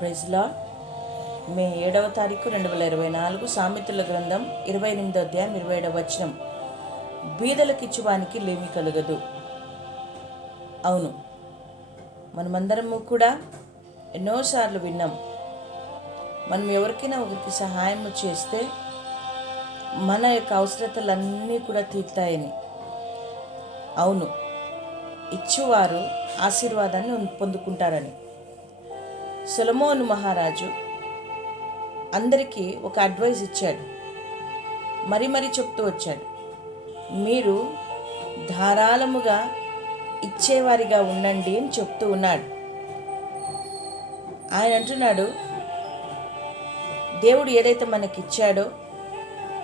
ప్రైజ్లా మే ఏడవ తారీఖు రెండు వేల ఇరవై నాలుగు సామెతల గ్రంథం ఇరవై ఎనిమిదో అధ్యాయం ఇరవై ఏడవ వచనం. బీదలకిచ్చువానికి లేమి కలగదు. అవును మనమందరము కూడా ఎన్నోసార్లు విన్నాం. మనం ఎవరికైనా ఒకరికి సహాయం చేస్తే మన యొక్క అవసరతలన్నీ కూడా తీరుతాయని. అవును ఇచ్చువారు ఆశీర్వాదాన్ని పొందుకుంటారని. సులమోను మహారాజు అందరికీ ఒక అడ్వైస్ ఇచ్చాడు. మరి మరి చెప్తూ వచ్చాడు. మీరు ధారాళముగా ఇచ్చేవారిగా ఉండండి అని చెప్తూ ఉన్నాడు. ఆయన అంటున్నాడు దేవుడు ఏదైతే మనకి ఇచ్చాడో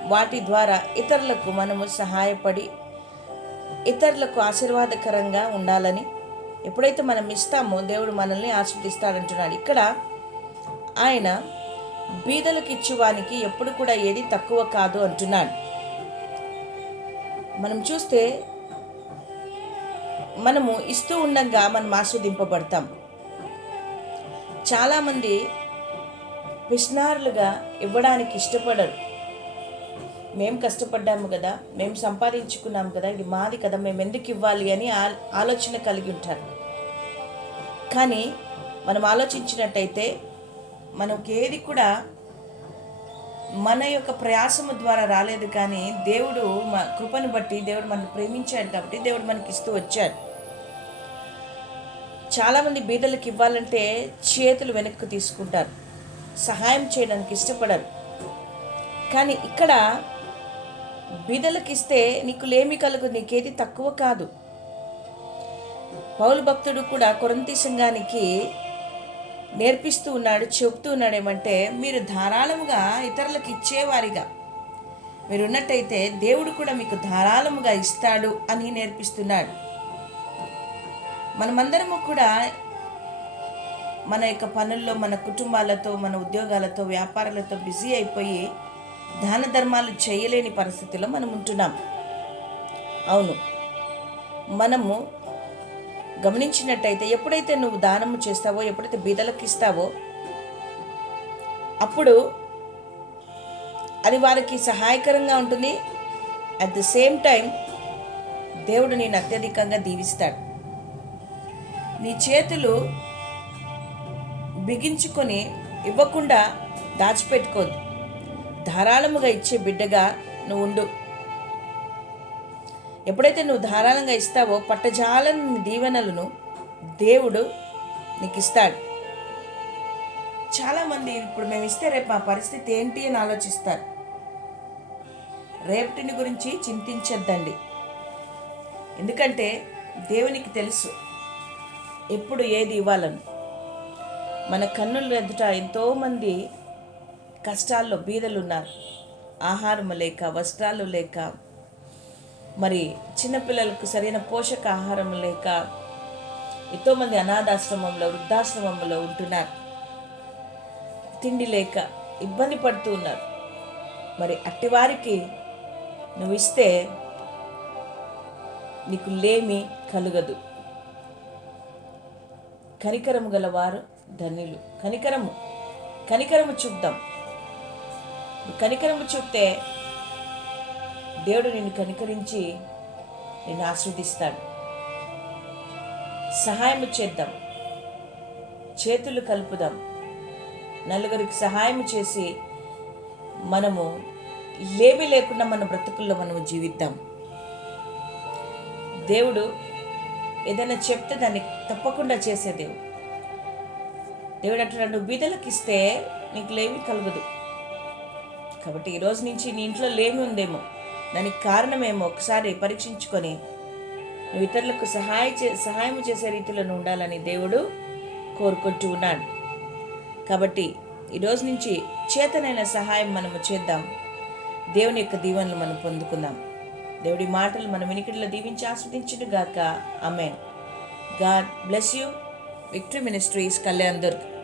వాటి ద్వారా ఇతరులకు మనము సహాయపడి ఇతరులకు ఆశీర్వాదకరంగా ఉండాలని ఎప్పుడైతే మనం ఇస్తామో దేవుడు మనల్ని ఆస్వాదిస్తాడంటున్నాడు ఇక్కడ ఆయన బీదలకు ఇచ్చేవానికి ఎప్పుడు కూడా ఏది తక్కువ కాదు అంటున్నాడు. మనం చూస్తే మనము ఇస్తూ ఉండగా మనం ఆస్వాదింపబడతాం చాలామంది పిష్నారులుగా ఇవ్వడానికి ఇష్టపడరు. మేము కష్టపడ్డాము కదా మేము సంపాదించుకున్నాము కదా ఇది మాది కదా మేము ఎందుకు ఇవ్వాలి అని ఆ- ఆలోచన కలిగి ఉంటారు. కానీ మనం ఆలోచించినట్టయితే మనకి ఏది కూడా మన యొక్క ప్రయాసము ద్వారా రాలేదు కానీ దేవుడు మా కృపను బట్టి దేవుడు మనల్ని ప్రేమించాడు కాబట్టి దేవుడు మనకి ఇస్తూ వచ్చాడు. చాలామంది బీదలకు ఇవ్వాలంటే చేతులు వెనక్కు తీసుకుంటారు. సహాయం చేయడానికి ఇష్టపడరు. కానీ ఇక్కడ బీదలకు ఇస్తే నీకు లేమి కలుగు నీకేది తక్కువ కాదు. పౌలు భక్తుడు కూడా కొరంతి సంఘానికి నేర్పిస్తూ ఉన్నాడు చెబుతూ ఉన్నాడు ఏమంటే మీరు ధారాళముగా ఇతరులకు ఇచ్చేవారిగా. మీరు ఉన్నట్టయితే దేవుడు కూడా మీకు ధారాళముగా ఇస్తాడు అని నేర్పిస్తున్నాడు. మనమందరము కూడా మన యొక్క పనుల్లో మన కుటుంబాలతో మన ఉద్యోగాలతో వ్యాపారాలతో బిజీ అయిపోయి దాన ధర్మాలు చేయలేని పరిస్థితిలో మనం ఉంటున్నాం. అవును. మనము గమనించినట్టయితే ఎప్పుడైతే నువ్వు దానము చేస్తావో ఎప్పుడైతే బీదలకు ఇస్తావో అప్పుడు అది వారికి సహాయకరంగా ఉంటుంది. అట్ ద సేమ్ టైం దేవుడు నేను అత్యధికంగా దీవిస్తాడు. నీ చేతులు బిగించుకొని ఇవ్వకుండా దాచిపెట్టుకోద్దు ధారాళముగా ఇచ్చే బిడ్డగా నువ్వు ఉండు ఎప్పుడైతే నువ్వు ధారాళంగా ఇస్తావో పట్టజాలని దీవెనలను దేవుడు నీకు ఇస్తాడు చాలామంది ఇప్పుడు మేము ఇస్తే రేపు మా పరిస్థితి ఏంటి అని ఆలోచిస్తారు. రేపటిని గురించి చింతించద్దండి. ఎందుకంటే దేవునికి తెలుసు ఎప్పుడు ఏది ఇవ్వాలని. మన కన్నుల ఎదుట ఎంతోమంది కష్టాల్లో బీదలు ఉన్నారు ఆహారం లేక వస్త్రాలు లేక మరి చిన్నపిల్లలకు సరైన పోషక ఆహారం లేక ఎంతోమంది అనాథాశ్రమంలో వృద్ధాశ్రమంలో ఉంటున్నారు. తిండి లేక ఇబ్బంది పడుతూ ఉన్నారు. మరి అట్టివారికి నువ్వు ఇస్తే నీకు లేమి కలుగదు. కనికరము గలవారు ధన్యులు. కనికరము కనికరము చూద్దాం. కనికరము చూపితే దేవుడు నిన్ను కనికరించి నిన్ను ఆస్వాదిస్తాడు సహాయం చేద్దాం. చేతులు కలుపుదాం. నలుగురికి సహాయం చేసి మనము లేమి లేకుండా మన బ్రతుకుల్లో మనము జీవిద్దాం. దేవుడు ఏదైనా చెప్తే దాన్ని తప్పకుండా చేసే దేవుడు. దేవుడు అట్లా నువ్వు బీదలకు ఇస్తే నీకు లేమి కలగదు. కాబట్టి ఈ రోజు నుంచి నీ ఇంట్లో లేమి ఉందేమో? దానికి కారణమేమో ఒకసారి పరీక్షించుకొని నువ్వు ఇతరులకు సహాయ చే సహాయం చేసే రీతిలో ఉండాలని దేవుడు కోరుకుంటూ ఉన్నాడు. కాబట్టి ఈరోజు నుంచి చేతనైన సహాయం మనము చేద్దాం. దేవుని యొక్క దీవెనలు మనం పొందుకుందాం. దేవుడి మాటలు మన వినికిడిలో దీవించి ఆస్వాదించును గాక amen God bless you. Victory Ministries Kalyan Durg.